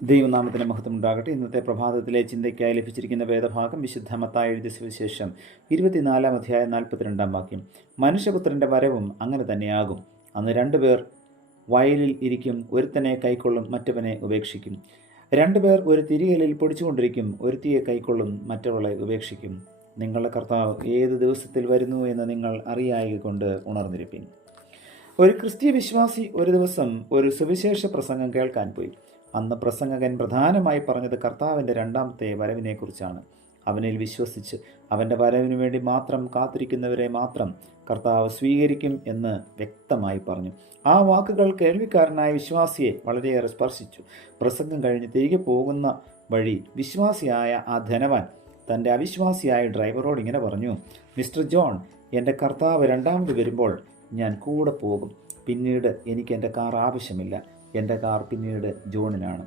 ദൈവനാമത്തിന് മഹത്വം ഉണ്ടാകട്ടെ. ഇന്നത്തെ പ്രഭാതത്തിലെ ചിന്തയ്ക്കായി ലഭിച്ചിരിക്കുന്ന വേദഭാഗം വിശുദ്ധ മത്തായി എഴുതിയ സുവിശേഷം 24 അധ്യായം 42 വാക്യം. മനുഷ്യപുത്രൻ്റെ വരവും അങ്ങനെ തന്നെയാകും. അന്ന് 2 പേർ വയലിൽ ഇരിക്കും, ഒരുത്തനെ കൈക്കൊള്ളും, മറ്റവനെ ഉപേക്ഷിക്കും. 2 പേർ ഒരു തിരികലിൽ പൊടിച്ചുകൊണ്ടിരിക്കും, ഒരുത്തിയെ കൈക്കൊള്ളും, മറ്റവളെ ഉപേക്ഷിക്കും. നിങ്ങളുടെ കർത്താവ് ഏത് ദിവസത്തിൽ വരുന്നു എന്ന് നിങ്ങൾ അറിയായകൊണ്ട് ഉണർന്നിരിപ്പിൻ. ഒരു ക്രിസ്തീയ വിശ്വാസി ഒരു ദിവസം ഒരു സുവിശേഷ പ്രസംഗം കേൾക്കാൻ പോയി. അന്ന് പ്രസംഗകൻ പ്രധാനമായി പറഞ്ഞത് കർത്താവിൻ്റെ രണ്ടാമത്തെ വരവിനെക്കുറിച്ചാണ്. അവനിൽ വിശ്വസിച്ച് അവൻ്റെ വരവിനു വേണ്ടി മാത്രം കാത്തിരിക്കുന്നവരെ മാത്രം കർത്താവ് സ്വീകരിക്കും എന്ന് വ്യക്തമായി പറഞ്ഞു. ആ വാക്കുകൾ കേൾവിക്കാരനായ വിശ്വാസിയെ വളരെയേറെ സ്പർശിച്ചു. പ്രസംഗം കഴിഞ്ഞ് തിരികെ പോകുന്ന വഴി വിശ്വാസിയായ ആ ധനവാൻ തൻ്റെ അവിശ്വാസിയായ ഡ്രൈവറോട് ഇങ്ങനെ പറഞ്ഞു: മിസ്റ്റർ ജോൺ, എൻ്റെ കർത്താവ് രണ്ടാമത് വരുമ്പോൾ ഞാൻ കൂടെ പോകും. പിന്നീട് എനിക്ക് എൻ്റെ കാർ ആവശ്യമില്ല. എൻ്റെ കാർ പിന്നീട് ജോണിനാണ്.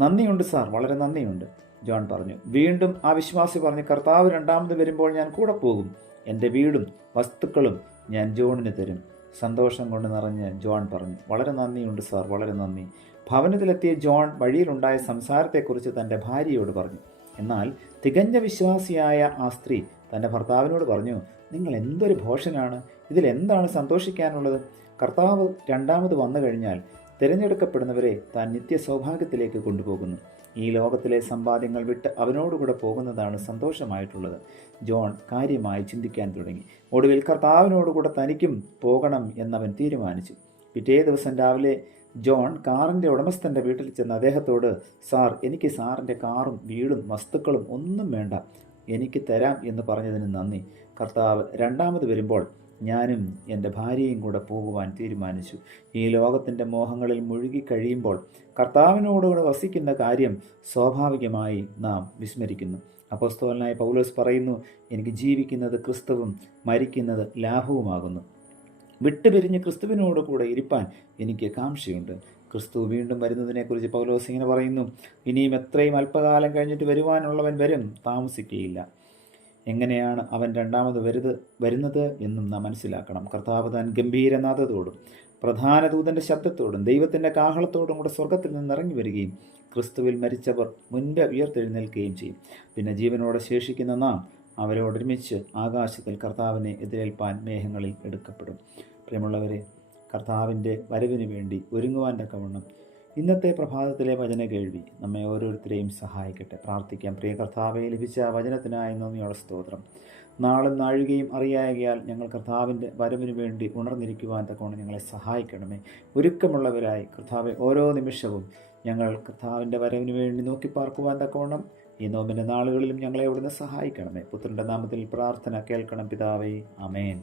നന്ദിയുണ്ട് സാർ, വളരെ നന്ദിയുണ്ട്, ജോൺ പറഞ്ഞു. വീണ്ടും ആ വിശ്വാസി പറഞ്ഞു: കർത്താവ് രണ്ടാമത് വരുമ്പോൾ ഞാൻ കൂടെ പോകും. എൻ്റെ വീടും വസ്തുക്കളും ഞാൻ ജോണിന് തരും. സന്തോഷം കൊണ്ട് നിറഞ്ഞ് ജോൺ പറഞ്ഞു: വളരെ നന്ദിയുണ്ട് സാർ, വളരെ നന്ദി. ഭവനത്തിലെത്തിയ ജോൺ വഴിയിലുണ്ടായ സംസാരത്തെക്കുറിച്ച് തൻ്റെ ഭാര്യയോട് പറഞ്ഞു. എന്നാൽ തികഞ്ഞ വിശ്വാസിയായ ആ സ്ത്രീ തൻ്റെ ഭർത്താവിനോട് പറഞ്ഞു: നിങ്ങൾ എന്തൊരു ഭോഷനാണ്! ഇതിലെന്താണ് സന്തോഷിക്കാനുള്ളത്? കർത്താവ് രണ്ടാമത് വന്നു കഴിഞ്ഞാൽ തിരഞ്ഞെടുക്കപ്പെടുന്നവരെ താൻ നിത്യ സൗഭാഗ്യത്തിലേക്ക് കൊണ്ടുപോകുന്നു. ഈ ലോകത്തിലെ സമ്പാദ്യങ്ങൾ വിട്ട് അവനോടുകൂടെ പോകുന്നതാണ് സന്തോഷമായിട്ടുള്ളത്. ജോൺ കാര്യമായി ചിന്തിക്കാൻ തുടങ്ങി. ഒടുവിൽ കർത്താവിനോടുകൂടെ തനിക്കും പോകണം എന്നവൻ തീരുമാനിച്ചു. പിറ്റേ ദിവസം രാവിലെ ജോൺ കാറിൻ്റെ ഉടമസ്ഥൻ്റെ വീട്ടിൽ ചെന്ന് അദ്ദേഹത്തോട്: സാർ, എനിക്ക് സാറിൻ്റെ കാറും വീടും വസ്തുക്കളും ഒന്നും വേണ്ട, എനിക്ക് തരാം എന്ന് പറഞ്ഞതിന് നന്ദി. കർത്താവ് രണ്ടാമത് വരുമ്പോൾ ഞാനും എൻ്റെ ഭാര്യയും കൂടെ പോകുവാൻ തീരുമാനിച്ചു. ഈ ലോകത്തിൻ്റെ മോഹങ്ങളിൽ മുഴുകി കഴിയുമ്പോൾ കർത്താവിനോടുകൂടെ വസിക്കുന്ന കാര്യം സ്വാഭാവികമായി നാം വിസ്മരിക്കുന്നു. അപ്പോസ്തലനായ പൗലോസ് പറയുന്നു: എനിക്ക് ജീവിക്കുന്നത് ക്രിസ്തുവും മരിക്കുന്നത് ലാഭവുമാകുന്നു. വിട്ടുപിരിഞ്ഞ് ക്രിസ്തുവിനോട് കൂടെ ഇരിപ്പാൻ എനിക്ക് കാംക്ഷയുണ്ട്. ക്രിസ്തു വീണ്ടും വരുന്നതിനെക്കുറിച്ച് പൗലോസ് ഇങ്ങനെ പറയുന്നു: ഇനിയും എത്രയും അല്പകാലം കഴിഞ്ഞിട്ട് വരുവാനുള്ളവൻ വരും, താമസിക്കുകയില്ല. എങ്ങനെയാണ് അവൻ രണ്ടാമത് വരുന്നത് എന്നും നാം മനസ്സിലാക്കണം. കർത്താവ് താൻ ഗംഭീരനാദത്തോടും പ്രധാന ദൂതൻ്റെ ശബ്ദത്തോടും ദൈവത്തിൻ്റെ കാഹളത്തോടും കൂടെ സ്വർഗത്തിൽ നിന്ന് ഇറങ്ങി വരികയും ക്രിസ്തുവിൽ മരിച്ചവർ മുൻപ് ഉയർത്തെഴുന്നേൽക്കുകയും ചെയ്യും. പിന്നെ ജീവനോടെ ശേഷിക്കുന്ന നാം അവരോടൊരുമിച്ച് ആകാശത്തിൽ കർത്താവിനെ എതിരേൽപ്പാൻ മേഘങ്ങളിൽ എടുക്കപ്പെടും. പ്രിയമുള്ളവരെ, കർത്താവിൻ്റെ വരവിന് വേണ്ടി ഒരുങ്ങുവാൻ തക്കവണ്ണം ഇന്നത്തെ പ്രഭാതത്തിലെ വചന കേൾവി നമ്മെ ഓരോരുത്തരെയും സഹായിക്കട്ടെ. പ്രാർത്ഥിക്കാം. പ്രിയ കർത്താവെ, ലഭിച്ച വചനത്തിനായി നന്ദിയോടെ സ്തോത്രം. നാളും നാഴികയും അറിയായകയാൽ ഞങ്ങൾ കർത്താവിൻ്റെ വരവിന് വേണ്ടി ഉണർന്നിരിക്കുവാൻ തക്കവണ്ണം ഞങ്ങളെ സഹായിക്കണമേ. ഒരുക്കമുള്ളവരായി കർത്താവെ, ഓരോ നിമിഷവും ഞങ്ങൾ കർത്താവിൻ്റെ വരവിന് വേണ്ടി നോക്കിപ്പാർക്കുവാൻ തക്കവണ്ണം ഈ നോമ്പിൻ്റെ നാളുകളിലും ഞങ്ങളെ അവിടുന്ന് സഹായിക്കണമേ. പുത്രൻ്റെ നാമത്തിൽ പ്രാർത്ഥന കേൾക്കണം പിതാവേ. ആമേൻ.